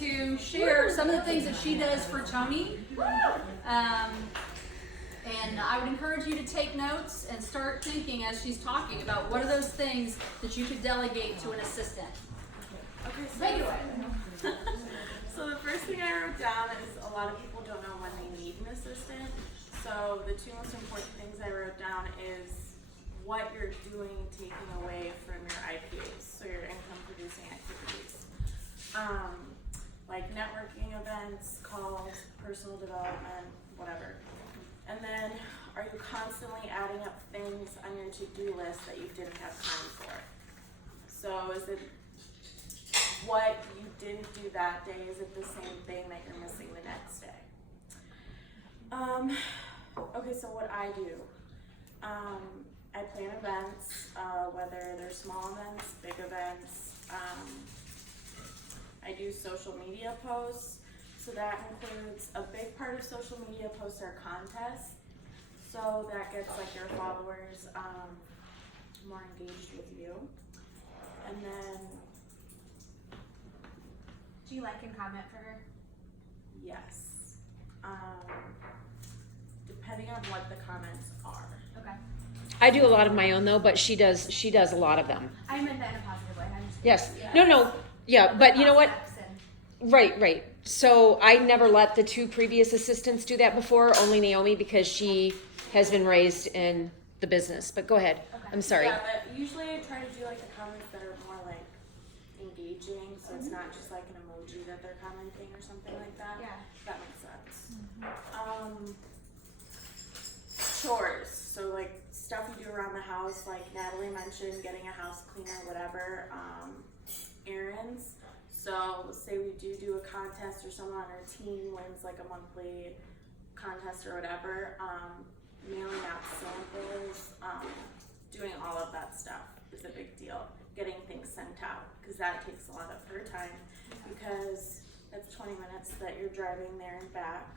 to share some of the things that she does for Tony. And I would encourage you to take notes and start thinking as she's talking about what are those things that you could delegate to an assistant. Okay, Take it away. so the first thing I wrote down is a lot of people don't know when they need an assistant. So the two most important things I wrote down is what you're doing taking away from your IPAs, so your income producing activities. Like networking events, calls, personal development, whatever. And then, are you constantly adding up things on your to-do list that you didn't have time for? So is it what you didn't do that day, is it the same thing that you're missing the next day? Okay, so what I do, I plan events, whether they're small events, big events. I do social media posts, so that includes a big part of social media posts are contests. So that gets like your followers more engaged with you. And then, do you like and comment for her? yes, depending on what the comments are. Okay. I do a lot of my own though, but she does a lot of them. I meant that in a positive way. I'm just Yes. yeah. No. Yeah, but you know what? Steps and- Right. So I never let the two previous assistants do that before, only Naomi, because she has been raised in the business. But go ahead. Okay. I'm sorry. Yeah, but usually I try to do like the comments that are more like engaging, so it's not just like an emoji that they're commenting or something like that. Yeah. That makes sense. Chores, so like stuff you do around the house, like Natalie mentioned, getting a house cleaner, whatever. Errands. So say we do a contest or someone on our team wins like a monthly contest or whatever, mailing out samples, doing all of that stuff is a big deal. Getting things sent out, because that takes a lot of her time, because that's 20 minutes that you're driving there and back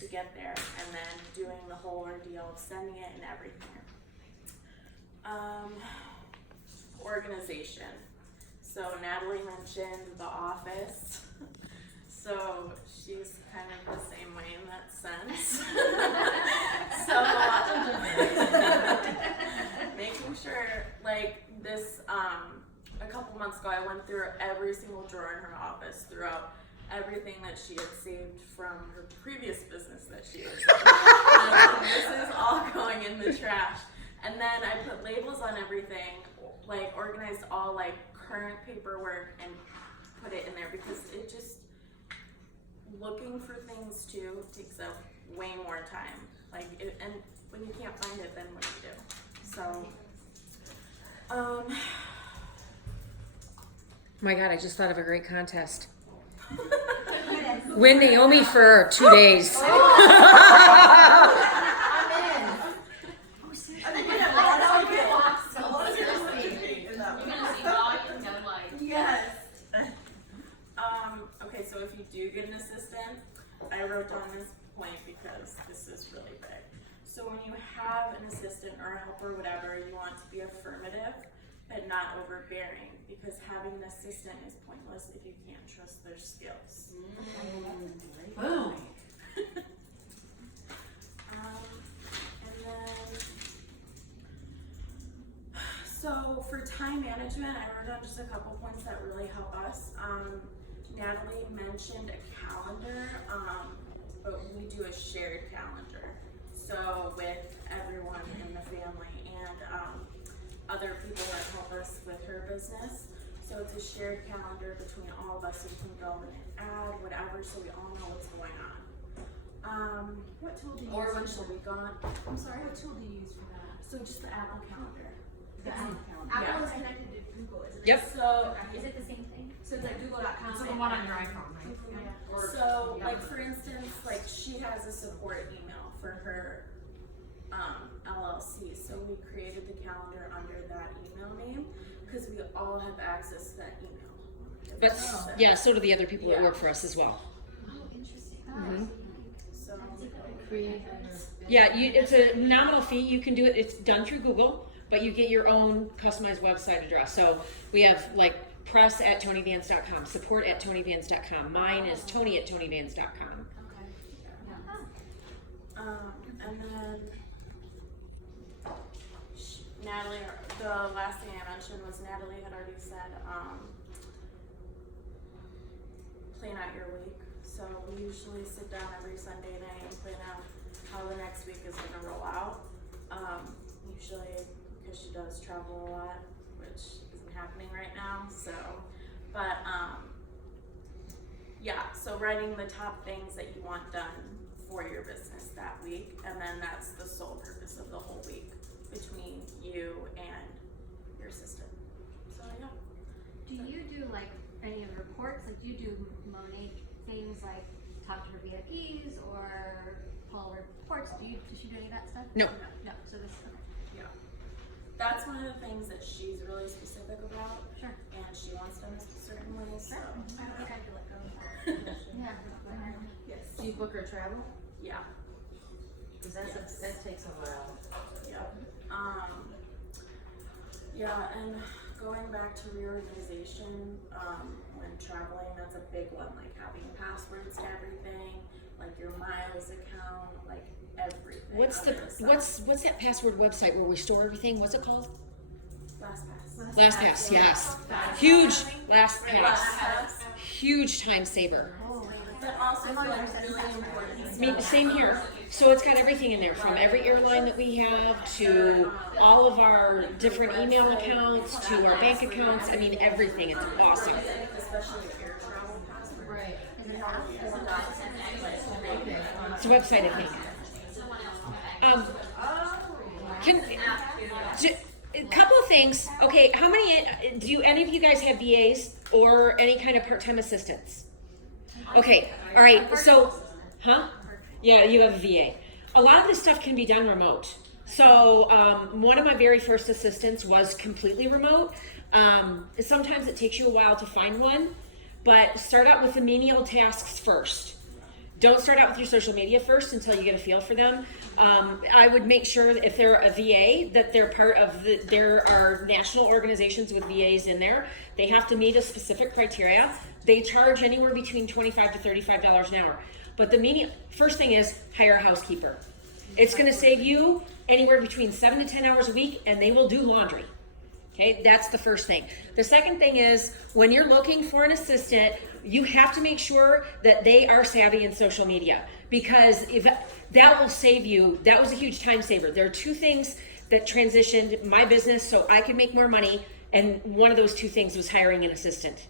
to get there, and then doing the whole ordeal of sending it and everything. Organization. So Natalie mentioned the office. So she's kind of the same way in that sense. So making sure, like this, a couple months ago, I went through every single drawer in her office, throughout everything that she had saved from her previous business that she was in. This is all going in the trash. And then I put labels on everything, like organized all like current paperwork and put it in there, because it just, looking for things too takes up way more time. Like, and when you can't find it, then what do you do? So, My God, I just thought of a great contest. Win Naomi for 2 days. yes. Okay, so if you do get an assistant, I wrote down this point because this is really big. So when you have an assistant or a helper or whatever, you want to be affirmative but not overbearing, because having an assistant is pointless if you can't trust their skills. Boom. And then, so for time management, I wrote down just a couple points that really help us. Natalie mentioned a calendar, but we do a shared calendar. So with everyone in the family and other people that help us with her business. So it's a shared calendar between all of us, so we can go and add whatever, so we all know what's going on. What tool do you Or use when for she'll that? be gone. I'm sorry, what tool do you use for that? So just the Apple calendar. Apple is connected to Google, isn't it? Yep. So Is it the same thing? So it's like google.com. It's the one on your iPhone, right? So, like for instance, like she has a support email for her LLC. So we created the calendar under that email name because we all have access to that email. But yeah, so do the other people that work for us as well. Oh, interesting. Mhm. So Yeah, it's a nominal fee. You can do it. It's done through Google, but you get your own customized website address. So we have like press@tonivans.com, support@tonivans.com. Mine is tony@tonivans.com. And then Natalie, the last thing I mentioned was Natalie had already said, plan out your week. So we usually sit down every Sunday night and plan out how the next week is gonna roll out. Usually, because she does travel a lot, which isn't happening right now, so, but, yeah, so writing the top things that you want done for your business that week, and then that's the sole purpose of the whole week between you and your assistant. So yeah. Do you do like any of the reports? Like, do you do Monique things like talk to her VIPs or pull reports? Does she do any of that stuff? No. No. So this. Okay. Yeah. That's one of the things that she's really specific about. Sure. And she wants done a certain way, so. I think I could let go of that. Yeah. Yes. Do you book her travel? Yeah. Cause that takes a while. Yeah. Yeah, and going back to reorganization, when traveling, that's a big one, like having passwords to everything, like your miles account, like everything. What's that password website where we store everything? What's it called? LastPass. LastPass, yes. Huge LastPass. LastPass. Huge time saver. But also like really important. I mean, same here. So it's got everything in there, from every airline that we have to all of our different email accounts to our bank accounts. I mean, everything. It's awesome. Especially air travel password. Right. It's a website, I think. A couple of things. Okay, how many do any of you guys have VAs or any kind of part-time assistants? Okay, all right. So, yeah, you have a VA. A lot of this stuff can be done remote. So, one of my very first assistants was completely remote. Sometimes it takes you a while to find one, but start out with the menial tasks first. Don't start out with your social media first until you get a feel for them. I would make sure that if they're a VA, that they're part of there are national organizations with VAs in there. They have to meet a specific criteria. They charge anywhere between $25 to $35 an hour. But the first thing is hire a housekeeper. It's gonna save you anywhere between 7 to 10 hours a week, and they will do laundry. Okay, that's the first thing. The second thing is, when you're looking for an assistant, you have to make sure that they are savvy in social media, because if that will save you. That was a huge time saver. There are two things that transitioned my business so I could make more money, and one of those two things was hiring an assistant.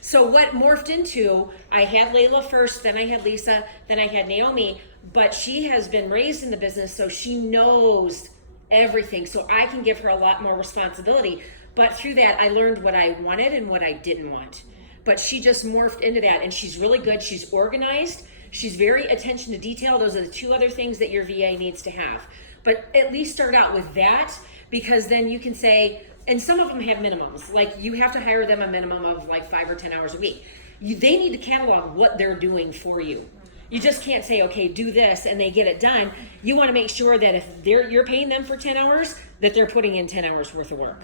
So what morphed into, I had Layla first, then I had Lisa, then I had Naomi, but she has been raised in the business, so she knows everything, so I can give her a lot more responsibility. But through that, I learned what I wanted and what I didn't want. But she just morphed into that, and she's really good. She's organized. She's very attention to detail. Those are the two other things that your VA needs to have. But at least start out with that, because then you can say, and some of them have minimums. Like, you have to hire them a minimum of like 5 or 10 hours a week. They need to catalog what they're doing for you. You just can't say, okay, do this, and they get it done. You want to make sure that if you're paying them for 10 hours, that they're putting in 10 hours worth of work.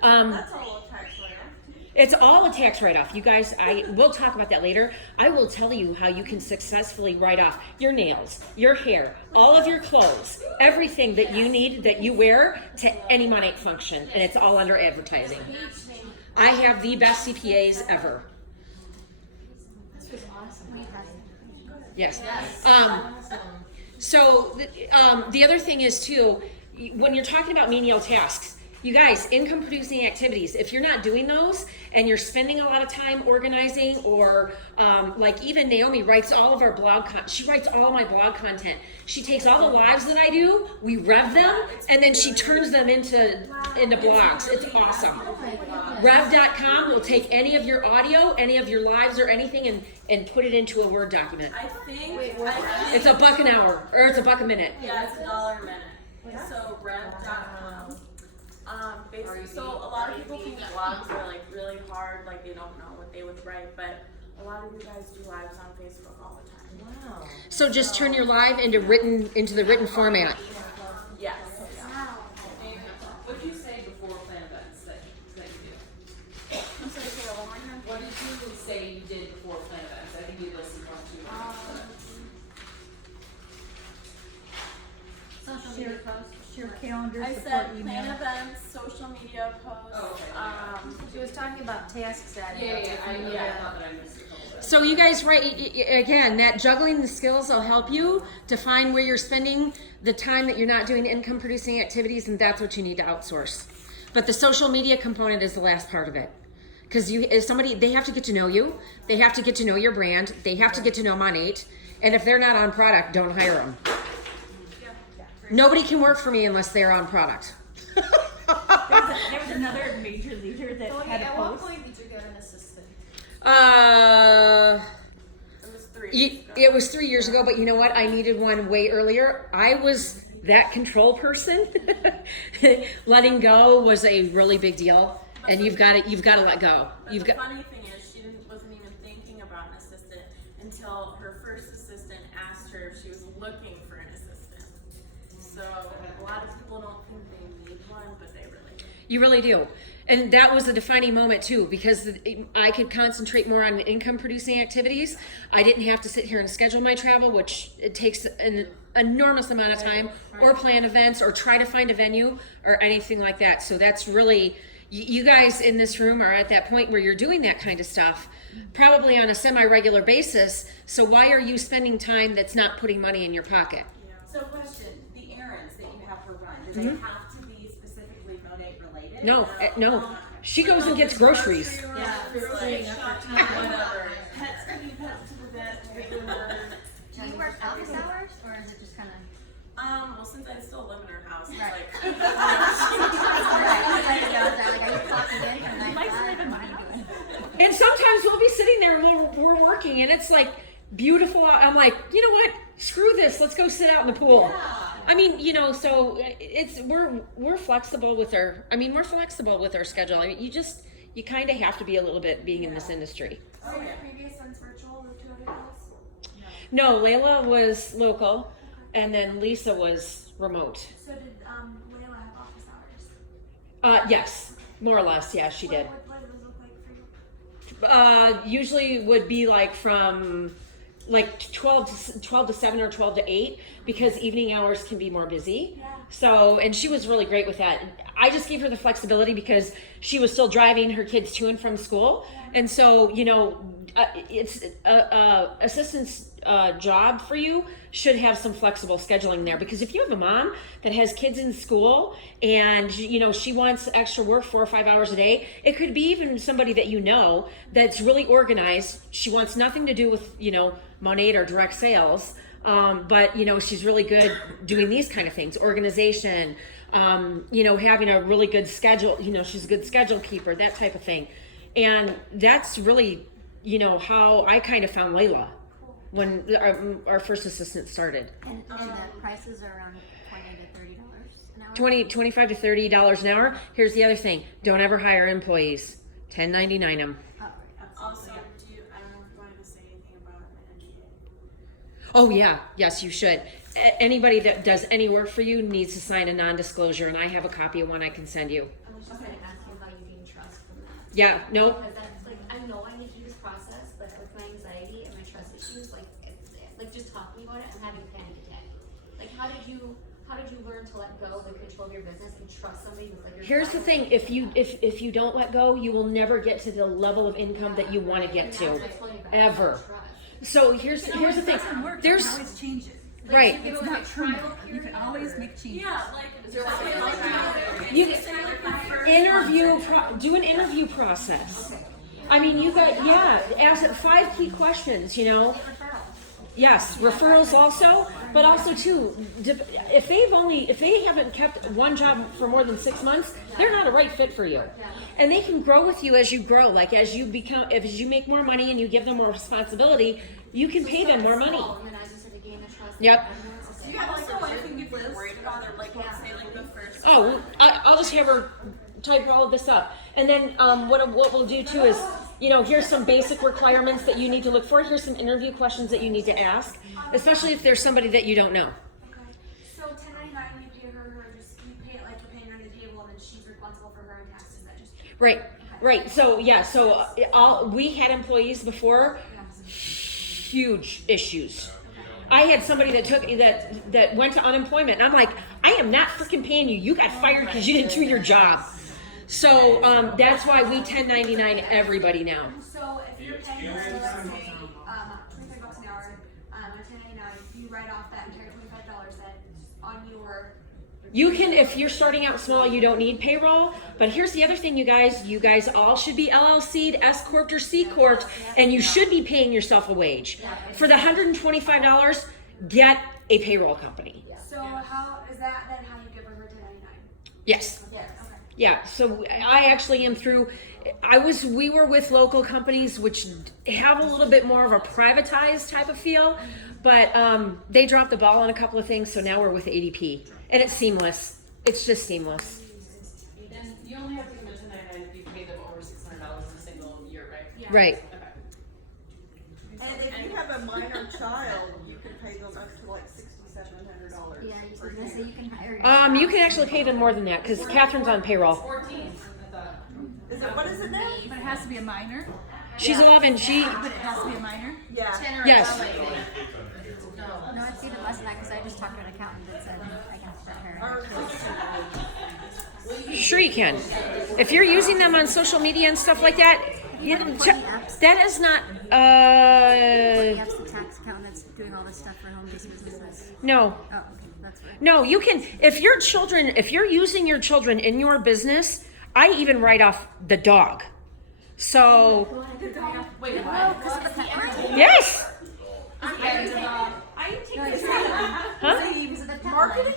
That's all a tax write-off. It's all a tax write-off. You guys, we'll talk about that later. I will tell you how you can successfully write off your nails, your hair, all of your clothes, everything that you need, that you wear to any Monate function, and it's all under advertising. I have the best CPAs ever. This was awesome. Yes. So the other thing is too, when you're talking about menial tasks, you guys, income producing activities, if you're not doing those and you're spending a lot of time organizing, or like even Naomi writes all of our blog she writes all of my blog content. She takes all the lives that I do, we rev them, and then she turns them into blogs. It's awesome. Rev.com will take any of your audio, any of your lives, or anything and put it into a Word document. I think It's $1 an hour, or it's $1 a minute. yeah, it's $1 a minute. So rev.com. Basically, so a lot of people think blogs are like really hard, like they don't know what they would write, but a lot of you guys do lives on Facebook all the time. Wow. So just turn your live into the written format. Yes. What did you say before plan events that you What did you say you did before plan events? I think you listed 1, 2, Social media posts. Your calendar, I support said email. plan events, social media posts. Oh, okay. She was talking about tasks that. Yeah, I thought that I missed a couple of So you guys, right, again, that juggling the skills will help you to find where you're spending the time that you're not doing income producing activities, and that's what you need to outsource. But the social media component is the last part of it. Because if somebody, they have to get to know you, they have to get to know your brand, they have to get to know Monate, and if they're not on product, don't hire them. Nobody can work for me unless they're on product. There was another major leader that had a At what post. point did you get an assistant? It was 3 Y- years ago. It was 3 years ago, but you know what? I needed one way earlier. I was that control person. Letting go was a really big deal, and you've got to let go. But You've the got. funny thing is, she wasn't even thinking about an assistant until her first assistant asked her if she was looking for an assistant. So a lot of people don't think they need one, but they really do. You really do. And that was a defining moment too, because I could concentrate more on income producing activities. I didn't have to sit here and schedule my travel, which it takes an enormous amount of time, or plan events, or try to find a venue, or anything like that. So that's really, you guys in this room are at that point where you're doing that kind of stuff, probably on a semi-regular basis. So why are you spending time that's not putting money in your pocket? So question, the errands that you have her run, do they have to be specifically Monate related? No. She goes and gets groceries. Yeah, for like whatever. Pets can be pets to the vet. Do you work office hours, or is it just kind of? Well, since I still live in her house, it's Right. like. And sometimes we'll be sitting there and we're working, and it's like beautiful. I'm like, you know what? Screw this. Let's go sit out in the pool. I mean, so it's we're flexible with our. I mean, we're flexible with our schedule. I mean, you kind of have to be a little bit being in this industry. Oh, yeah. Previous ones virtual with 2 other girls? No, Layla was local, and then Lisa was remote. So did Layla have office hours? Yes, more or less. Yeah, she did. What did those look like for you? Usually would be like from like 12 to 7 or 12 to 8, because evening hours can be more busy. Yeah. So, and she was really great with that. I just gave her the flexibility because she was still driving her kids to and from school. And so, it's assistant's job for you should have some flexible scheduling there, because if you have a mom that has kids in school and she wants extra work 4 or 5 hours a day, it could be even somebody that that's really organized. She wants nothing to do with Monate or direct sales, but she's really good doing these kind of things, organization, having a really good schedule. She's a good schedule keeper, that type of thing. And that's really how I kind of found Layla when our first assistant started. And the prices are around $20 to $30 an hour. $25 to $30 an hour. Here's the other thing: don't ever hire employees. 1099 them. Oh, right. Also, I don't know if you wanted to say anything about an NDA. Oh yeah, yes, you should. Anybody that does any work for you needs to sign a non-disclosure, and I have a copy of one I can send you. I was just going to ask you how you gain trust from that. Yeah, no, Because that's like, I know I need to do this process, but with my anxiety and my trust issues, like just talking about it, I'm having a panic attack. Like, how did you learn to let go of the control of your business and trust somebody with like your here's the thing: if you don't let go, you will never get to the level of income that you want to get to, ever. So here's the thing: It doesn't work. there's You can always change it. right. It's not permanent. You can always make changes. Yeah, like. You do an interview process. I mean, ask 5 key questions. Yes, referrals also, but also too, if they haven't kept one job for more than 6 months, they're not a right fit for you. And they can grow with you as you grow. Like as you make more money and you give them more responsibility, you can pay them more money. And then I just had to gain the trust. Yep. Yeah, also anything you'd be worried about, or like, let's say, like the first. Oh, I'll just have her type all of this up. And then what we'll do too is, here's some basic requirements that you need to look for. Here's some interview questions that you need to ask, especially if there's somebody that you don't know. Okay. So 1099, you pay her just, you pay it like you're paying her on the table, and then she's responsible for her own taxes. That just. Right. Okay. Right. So yeah. So we had employees before. Huge issues. I had somebody that went to unemployment, and I'm like, I am not freaking paying you. You got fired because you didn't do your job. So that's why we 1099 everybody now. So if you're paying, let's say, $25 an hour, on 1099, you write off that entire $25 then on your. You can, if you're starting out small, you don't need payroll. But here's the other thing, you guys all should be LLC'd, S Corp or C Corp, and you should be paying yourself a wage. For the $125, get a payroll company. So how is that then how you get over 1099? Yes. Yes. Okay. Yeah, so I actually am through. We were with local companies which have a little bit more of a privatized type of feel, but they dropped the ball on a couple of things, so now we're with ADP, and it's seamless. It's just seamless. And you only have to commit to 99 if you pay them over $600 in a single year, right? Yeah. Right. Okay. And if you have a minor child, you can pay them up to like $6,700. Yeah, you was gonna say you can hire. You can actually pay them more than that because Catherine's on payroll. 14, I thought. Is it, what is it now? But it has to be a minor. She's 11. She. But it has to be a minor. Yeah. 10 or Yes. 12, I think. No, it's even less than that because I just talked to an accountant that said I can afford her. Sure you can. If you're using them on social media and stuff like that, that is not. You have the tax accountant that's doing all this stuff for home-based businesses. No. Oh, okay, that's right. No, you can. If you're using your children in your business, I even write off the dog. So. Wait, Oh, because of the pet line. Yes. Marketing?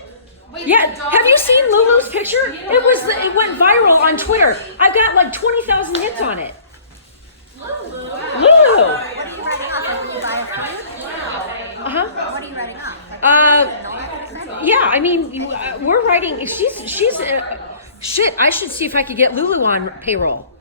Yeah. Have you seen Lulu's picture? It went viral on Twitter. I've got like 20,000 hits on it. Lulu. What are you writing off? Like when you buy a food? What are you writing off? Yeah. I mean, we're writing. She's. Shit. I should see if I could get Lulu on payroll.